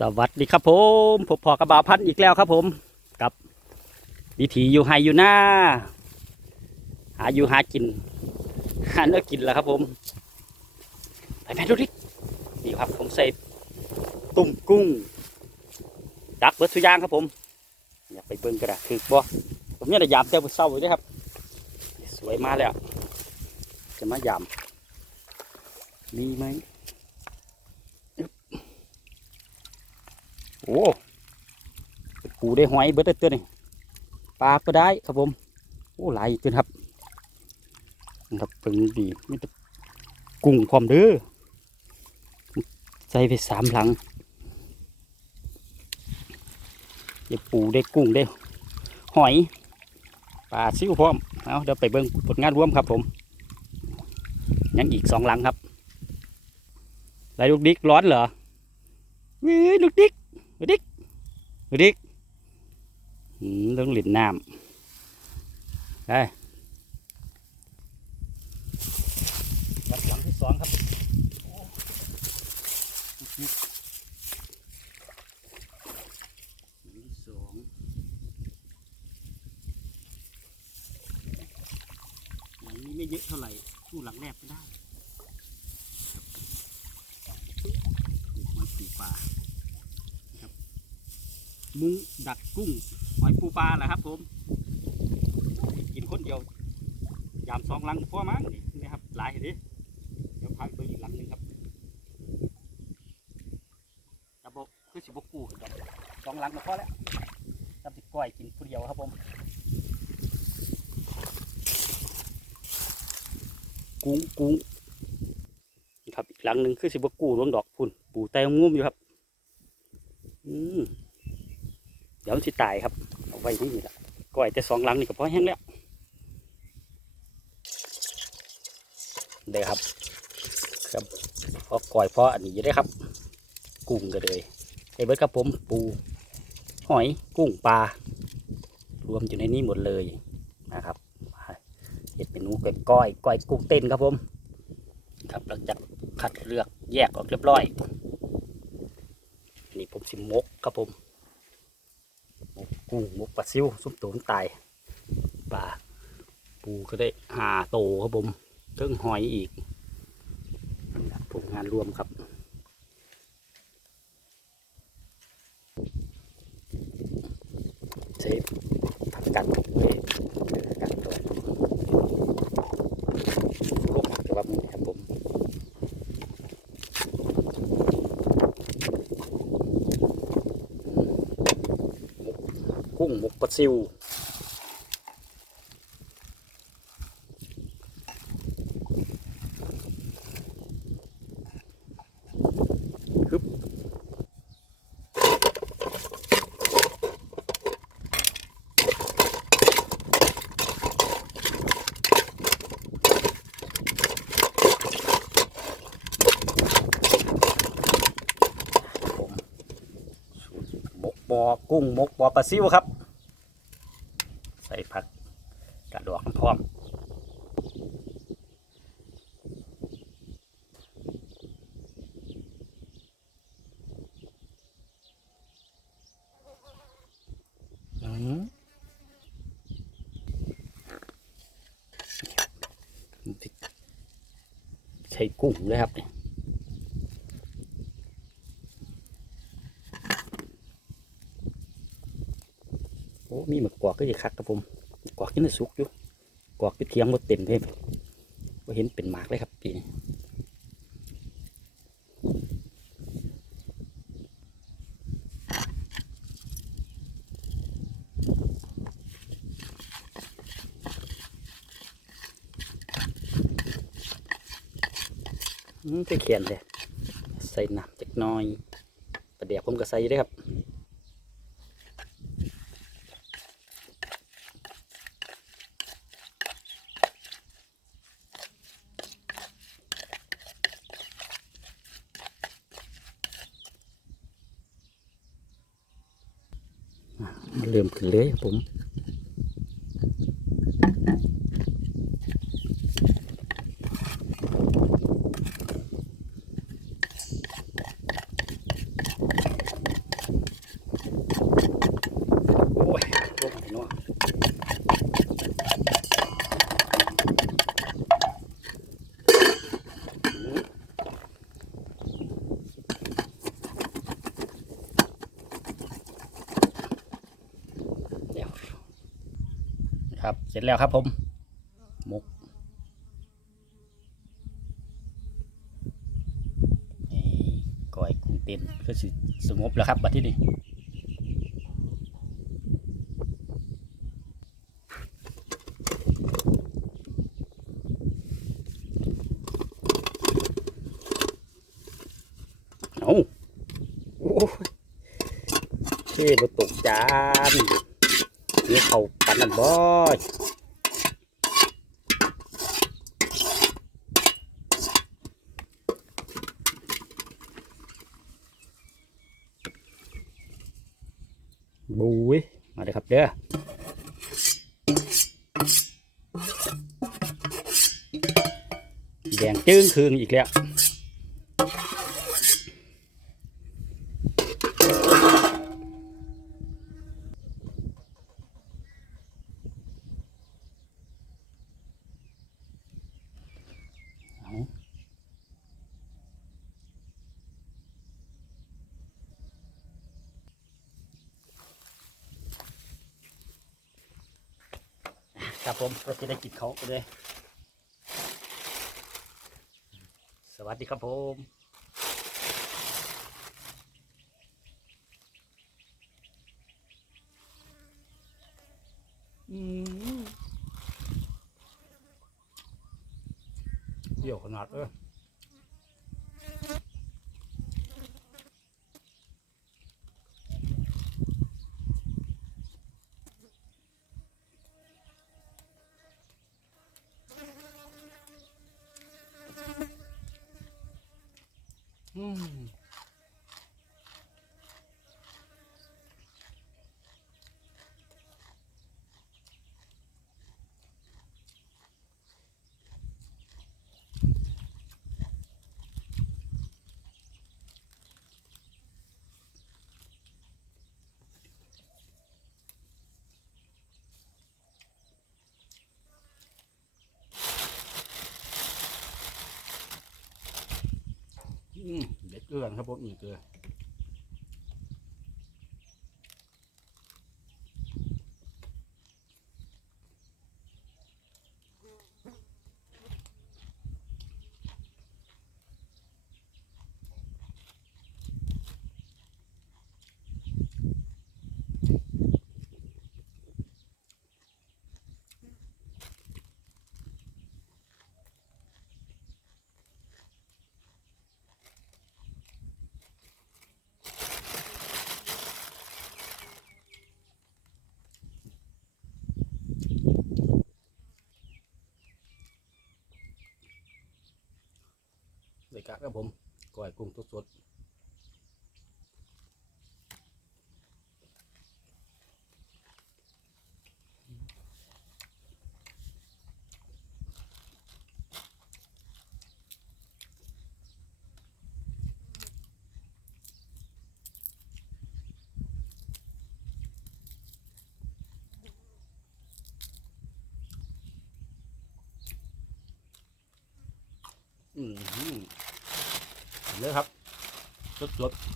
สวัสดีครับผมผมพอกระบาพันธุ์อีกแล้วครับผมกับวิถีอยู่ไฮอยู่หน้า หาอยู่หากิน หาเนื้อกินแล้วครับผม ไปแม่ดูดินี่ครับผมใส่ตุ่มกุ้ง ดักเบิร์ทุยางครับผม อยากไปเบิ่งกระดาษคือบ่ผมเนี่ยได้ยามแต่เศร้าเลยครับ สวยมากเลยอะจะมายามมีไหม โอ้ปูได้หอยเบิดเตัวนี่ปลาก็ได้ครับผมโอ้หลายตัวครับนะครับเพิ่งดีมีแต่กุ้งพร้อมเด้อใส่ไปสามหลังเดี๋ยวปูได้กุ้งได้หอยปลาซิวพร้อมเอาเดี๋ยวไปเบิ่งผลงานร่วมครับผมยังอีกสองหลังครับไรลูกดิกร้อนเหรอวิลูกดิก ดูดิดูดิอืมต้องหลินน้ำได้รับหลังที่สองครับที่สองหลังนี้ไม่เยอะเท่าไหร่สู้หลังแรกก็ได้มันสีป่า มุ้งดักกุ้งหอยปูปลาแหละครับผม กินคนเดียวยามสองหลังพ่อมั้งนี่นะครับหลายเห็นดิเดี๋ยวพาไปอีกหลังหนึ่งครับระบบคือสิบกูขึ้นดอกสองหลังก็พอแล้วทำสิก้อยกินผู้เดียวครับผม กุ้งกุ้งนะครับอีกหลังหนึ่งคือสิบกูรวงดอกพุ่นปูไตงุ้มอยู่ครับ อืม เดี๋ยวมันสิตายครับเอาไว้นี่นี่แหละก้อยแต่สองหลังนี่ก็พอแห้งแล้วเด้ครับ ครับพอก้อยพออันนี้ได้ครับ กุ้งก็เลยไอ้เบิร์ดครับผมปู หอยกุ้งปลารวมอยู่ในนี้หมดเลยนะครับเห็ดเมนูก้อยก้อยก้อยกุ้งเต้นครับผม ครับหลังจากคัดเลือกแยกออกเรียบร้อยนี่ผมสิมกครับผม กุ้งหมกปลาซิวซุปตูนตายปลาปูก็ได้หาโตครับผมเพิ่งหอยอีกผลงานรวมครับเซฟผักกัดเลยกัดตัวลวกผักจะว่ามือครับผม กุ้ง หมกปลาซิวฮึบผมหมกบอกุ้งหมกบอปลาซิวครับ ใส่ผักกระดอกน้ำพร้อมอืม ใช้กุ้งเลยครับโอ้มีหมึกกวากก็จะคักครับผมกวากยังได้สุกอยู่กวากไปเทียงหมดเต็มเลยว่าเห็นเป็นหมากเลยครับปีนี้ อืมไปเขียนเลยใส่น้ำจักน้อย ประเดี๋ยวผมก็ใส่ได้ครับมันเริ่มขึ้นเลยครับผม เส ร็จแล้วครับผมหมกก้อยกุ้งเต้นก็สิสงบแล้วครับบัดที่นี่เอาโอ้ยเท่บตกจานนี่เขาปันนั่นบ่ บุยมาเลยครับเด้อแดงจึ้งคืงอีกแล้ว เอา ครับผมเราจะได้กินเขาไปเลย สวัสดีครับผม อืมเดี่ยวขนาดเออ อื เด็ดเกลือครับผมนี่เกลือ เลยกะครับผมก่อยกุ้งสดๆ อืมเห็นเลยครับ สดๆ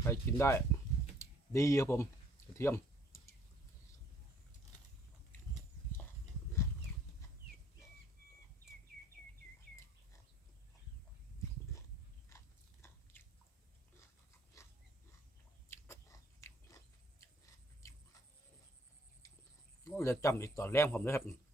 ใครกินได้ ดีครับผมกระเทียมโอ้จะจำอีกตอนแรกผมเลยครับ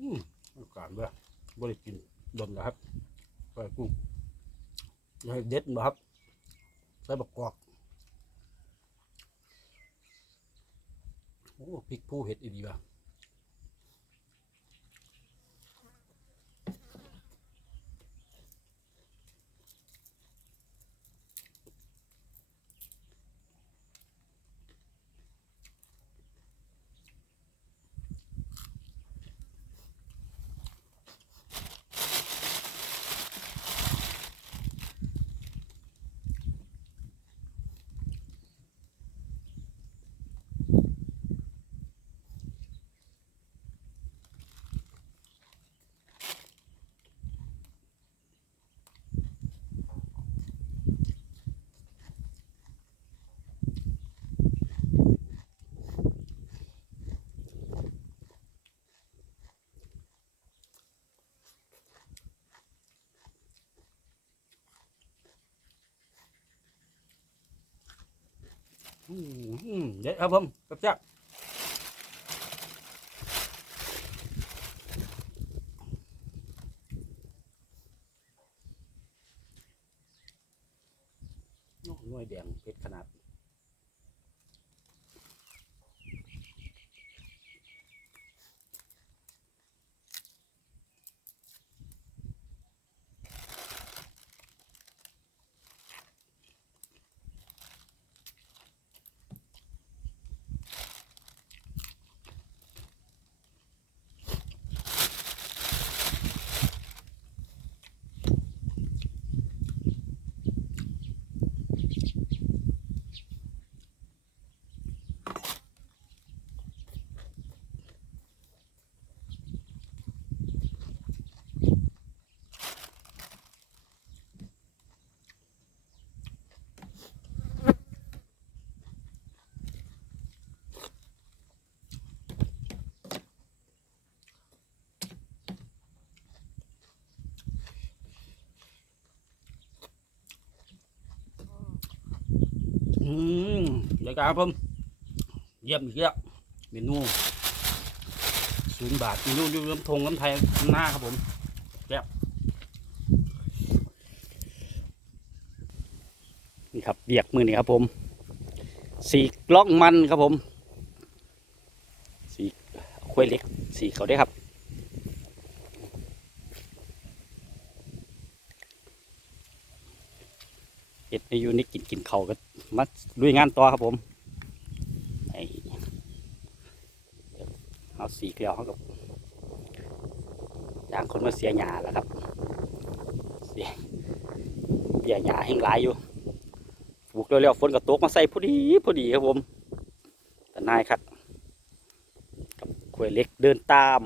อืมอากาศด้วยบริกินดนแล้วครับใส่กุ้งให้เด็ดนะครับใส่บักกอกโอ้พริกผู้เห็ดอีดีว่ะ เด็ดครับผมแซ่บๆโอ้หน่วยแดงเผ็ดขนาด อืมเดี๋ยวครับผมเยี่ยมอีกแล้วเมนูศูนย์บาทเมนูอยู่ลำทงลำไทยหน้าครับผมแซ่บนี่ครับเบียกมือนี่ครับผม สีกล้องมันครับผม สีควยเล็ก สีเขาได้ครับ เห็ดในอยูนี่กินกินเขาก็มาลุยงานต่อครับผมเอาสีเกลียวเขากับจ้างคนมาเสียหยาแล้วครับ เสียเบี้ยหยาแห้งหลายอยู่ปลูกเร็วๆฝนก็ตกมาใส่พอดีพอดีครับผม แต่นายครับกับขวยเล็กเดินตาม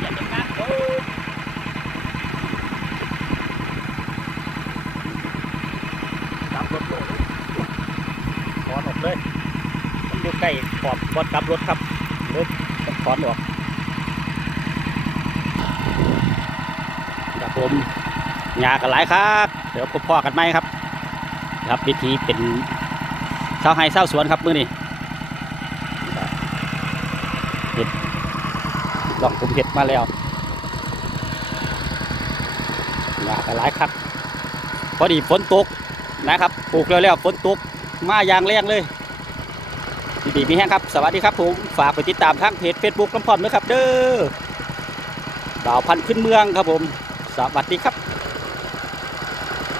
อย่าเป็นนักโอ้กลับรถโลดถอนออกเลยมันอยู่ใกล้ขอ บอดกลับรถครับเลยต้องถอนออกครับผมหยากันหลายครับ เดี๋ยวพบพ่อกันไหมครับ ครับวิธีเป็นเศร้าไห้เศร้าสวนครับมื้อนี้เห็ดลองผมเห็ดมาแล้วหยากันหลายครับพอดีฝนตกนะครับปลูกแล้วแล้วฝนตกมาอย่างแรงเลย ดีมีแห้งครับ สวัสดีครับผม ฝากไปติดตามทางเพจเฟซบุ๊กน้ำพรด้วยครับ เด้อดาวพันธุ์ขึ้นเมืองครับผม สวัสดีครับ